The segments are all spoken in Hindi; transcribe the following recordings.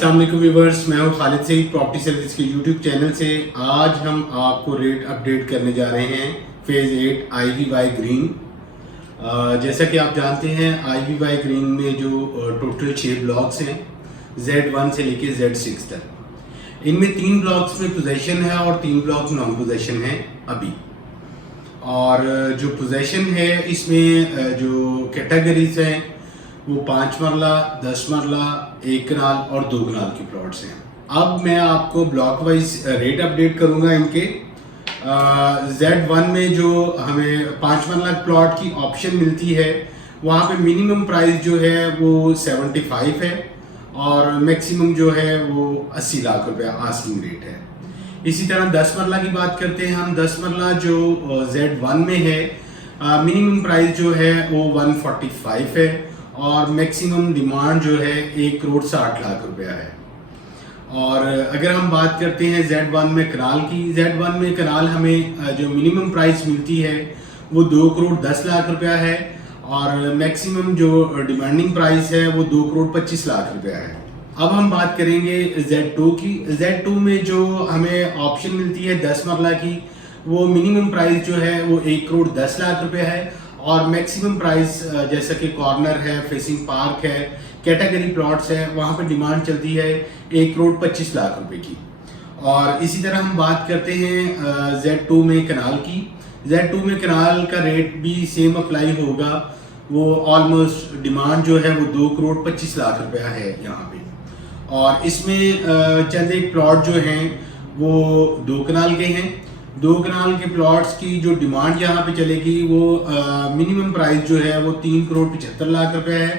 अस्सलाम वालेकुम व्यूवर्स, मैं हूं खालिद सईद प्रॉपर्टी सर्विस के यूट्यूब चैनल से। आज हम आपको रेट अपडेट करने जा रहे हैं फेज़ 8 IVY ग्रीन। जैसा कि आप जानते हैं IVY ग्रीन में जो टोटल 6 ब्लॉक्स हैं Z1 से लेके Z6 तक, इनमें 3 ब्लॉक्स में पोजेशन है और 3 ब्लॉक नॉन पोजेशन है अभी। और जो पोजेशन है इसमें जो कैटेगरीज हैं वो 5 मरला, 10 मरला, 1 कनाल और 2 कनाल के प्लॉट्स हैं। अब मैं आपको ब्लॉक वाइज रेट अपडेट करूंगा इनके। Z1 में जो हमें 5 मरला प्लॉट की ऑप्शन मिलती है वहाँ पे मिनिमम प्राइस जो है वो 75 है और मैक्सिमम जो है वो 80 लाख रुपया आस्किंग रेट है। इसी तरह 10 मरला की बात करते हैं हम। 10 मरला जो Z1 में है मिनिमम प्राइस जो है वो 145 है और मैक्सिमम डिमांड जो है 1 करोड़ 60 लाख रुपया है। और अगर हम बात करते हैं Z1 में कनाल की, Z1 में कनाल हमें जो मिनिमम प्राइस मिलती है वो 2 करोड़ 10 लाख रुपया है और मैक्सिमम जो डिमांडिंग प्राइस है वो 2 करोड़ 25 लाख रुपया है। अब हम बात करेंगे Z2 की। Z2 में जो हमें ऑप्शन मिलती है 10 मरला की, वो मिनिमम प्राइस जो है वो 1 करोड़ 10 लाख रुपया है और मैक्सिमम प्राइस जैसा कि कॉर्नर है, फेसिंग पार्क है, कैटेगरी प्लॉट्स है, वहाँ पे डिमांड चलती है 1 करोड़ 25 लाख रुपए की। और इसी तरह हम बात करते हैं Z2 में कनाल की। Z2 में कनाल का रेट भी सेम अप्लाई होगा। वो ऑलमोस्ट डिमांड जो है वो 2 करोड़ 25 लाख रुपया है यहाँ पे। और इसमें चंद एक प्लॉट जो हैं वो 2 कनाल के हैं। 2 कनाल के प्लॉट्स की जो डिमांड यहाँ पे चलेगी वो मिनिमम प्राइस जो है वो 3 करोड़ 75 लाख रुपए है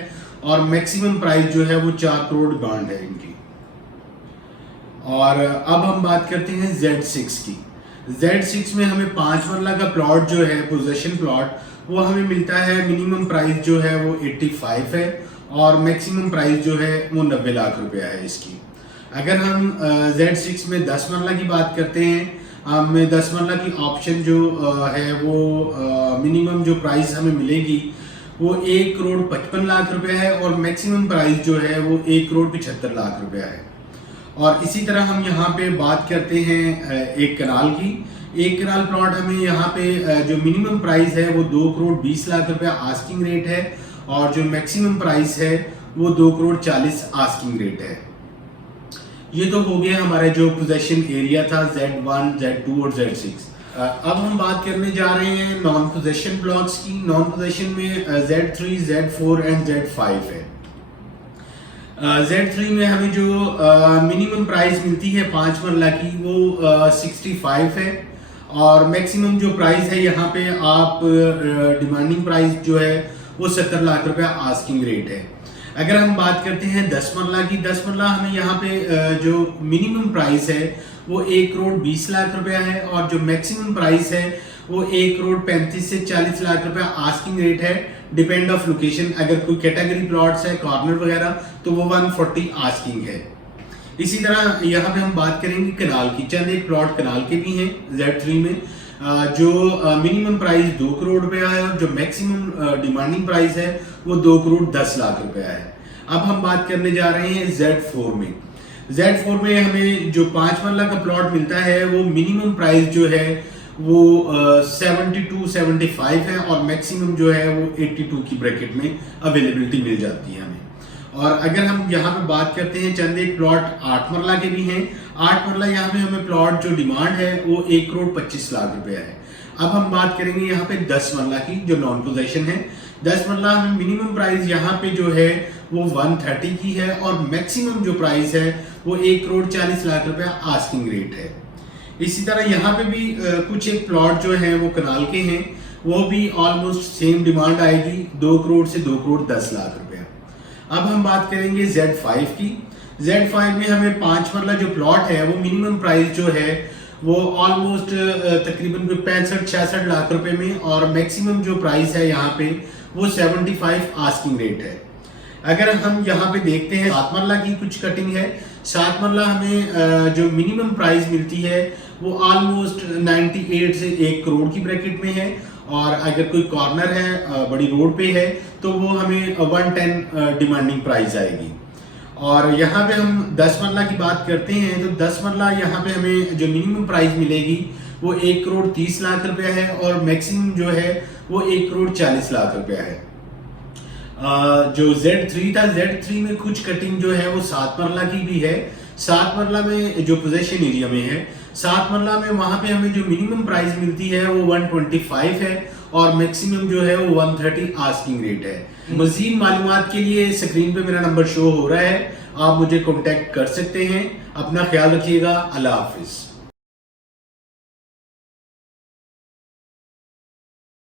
और मैक्सिमम प्राइस जो है वो 4 करोड़ डिमांड है इनकी। और अब हम बात करते हैं Z6 की। Z6 में हमें 5 मरला का प्लॉट जो है पोजेशन प्लॉट, वो हमें मिलता है मिनिमम प्राइस जो है वो 85 है और मैक्सिमम प्राइस जो है वो 90 लाख रुपया है इसकी। अगर हम Z6 में 10 मरला की बात करते हैं, हमें 10 मरला की ऑप्शन जो है वो मिनिमम जो प्राइस हमें मिलेगी वो 1 करोड़ 55 लाख रुपया है और मैक्सिमम प्राइस जो है वो 1 करोड़ 75 लाख रुपया है। और इसी तरह हम यहाँ पे बात करते हैं 1 कनाल की। 1 कनाल प्लॉट हमें यहाँ पे जो मिनिमम प्राइस है वो 2 करोड़ 20 लाख रुपया आस्किंग रेट है और जो मैक्सिमम प्राइस है वो 2 करोड़ 40 आस्किंग रेट है। ये तो हो गया हमारा जो पोजेशन एरिया था Z1, Z2 और Z6। अब हम बात करने जा रहे हैं नॉन पोजेशन ब्लॉक्स की। नॉन पोजेशन में Z3, Z4 एंड Z5 है। Z3 में हमें जो मिनिमम प्राइस मिलती है 5 मरला की वो 65 है और मैक्सिमम जो प्राइस है यहाँ पे आप डिमांडिंग प्राइस जो है वो 70 लाख रुपया आस्किंग रेट है। अगर हम बात करते हैं 10 मरला की, 10 मरला हमें यहाँ पे जो मिनिमम प्राइस है वो 1 करोड़ 20 लाख रुपया है और जो मैक्सिमम प्राइस है वो 1 करोड़ 35 से 40 लाख रुपया आस्किंग रेट है, डिपेंड ऑफ लोकेशन। अगर कोई कैटेगरी प्लॉट्स है, कॉर्नर वगैरह, तो वो 140 आस्किंग है। इसी तरह यहाँ पे हम बात करेंगे कनाल की। चंद एक प्लॉट कनाल के भी हैं Z3 में। जो मिनिमम प्राइस 2 करोड़ रुपया है और जो मैक्सिमम डिमांडिंग प्राइस है वो 2 करोड़ 10 लाख रुपया है। अब हम बात करने जा रहे हैं Z4 में। Z4 में हमें जो 5 मरला का प्लॉट मिलता है वो मिनिमम प्राइस जो है वो 72-75 है और मैक्सिमम जो है वो 82 की ब्रैकेट में अवेलेबिलिटी मिल जाती है हमें। और अगर हम यहाँ पे बात करते हैं चंद एक प्लॉट 8 मरला के भी हैं। 8 मरला यहाँ पे हमें प्लॉट जो डिमांड है वो 1 करोड़ 25 लाख रुपया है। अब हम बात करेंगे यहाँ पे 10 मरला की जो नॉन पोजेशन है। 10 मरला हमें मिनिमम प्राइस यहाँ पे जो है वो 130 की है और मैक्सिमम जो प्राइस है वो 1 करोड़ 40 लाख रुपया आस्किंग रेट है। इसी तरह यहाँ पे भी कुछ एक प्लॉट जो है वो कनाल के हैं, वो भी ऑलमोस्ट सेम डिमांड आएगी 2 करोड़ से 2 करोड़ 10 लाख रुपया। अब हम बात करेंगे Z5 की। Z5 में हमें 5 मरला जो प्लॉट है वो मिनिमम प्राइस जो है वो ऑलमोस्ट तकरीबन 65-66 लाख रुपए में और मैक्सिमम जो प्राइस है यहाँ पे वो 75 आस्किंग रेट है। अगर हम यहाँ पे देखते हैं 7 मरला की कुछ कटिंग है। 7 मरला हमें जो मिनिमम प्राइस मिलती है वो ऑलमोस्ट 98 से 1 करोड़ की ब्रैकेट में है और अगर कोई कॉर्नर है, बड़ी रोड पे है, तो वो हमें 110 डिमांडिंग प्राइस आएगी। और यहाँ पे हम 10 मरला की बात करते हैं तो 10 मरला यहाँ पे हमें जो मिनिमम प्राइस मिलेगी वो 1 करोड़ 30 लाख रुपया है और मैक्सिमम जो है वो 1 करोड़ 40 लाख रुपया है। जो Z3 था, Z3 में कुछ कटिंग जो है वो 7 मरला की भी है। 7 मरला में जो पोजेशन एरिया में है, 7 मरला में वहाँ पे हमें जो मिनिमम प्राइस मिलती है वो 125 है और मैक्सिमम जो है वो 130 आस्किंग रेट है। मजीद मालूमात के लिए स्क्रीन पे मेरा नंबर शो हो रहा है, आप मुझे कॉन्टेक्ट कर सकते हैं। अपना ख्याल रखिएगा। अल्लाह हाफिज।